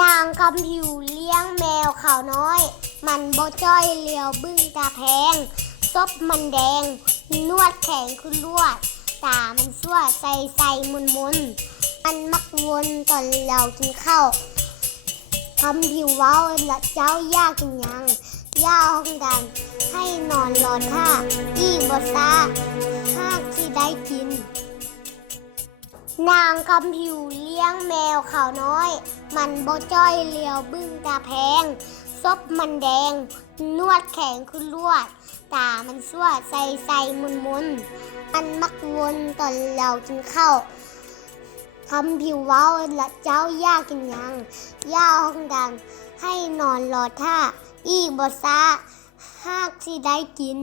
นางคำผิวเลี้ยงแมวขาวน้อย มันบ่จ้อยเลียวบึ้งตาแพงซบมันแดงนวดแข็งคือลวดตามันสั่วใส่มุนมันมักวนตอนเรากินข้าวคำผิวเว้าละเจ้ายากกินยังย่าห้องดันให้นอนรอท่าอีบ่ซาหากที่ได้กินนางคำผิวเลี้ยงแมวขาวน้อยมันบ่จ้อยเลียวบึ้งตาแพงซบมันแดงนวดแข็งคือลวดตามันสั่วใส่มุนมันมักวนตอนเรากินข้าวคำผิวเว้าละเจ้ายากกินยังย่าห้องดังให้นอนรอท่าอีบ่ซาหากที่ได้กิน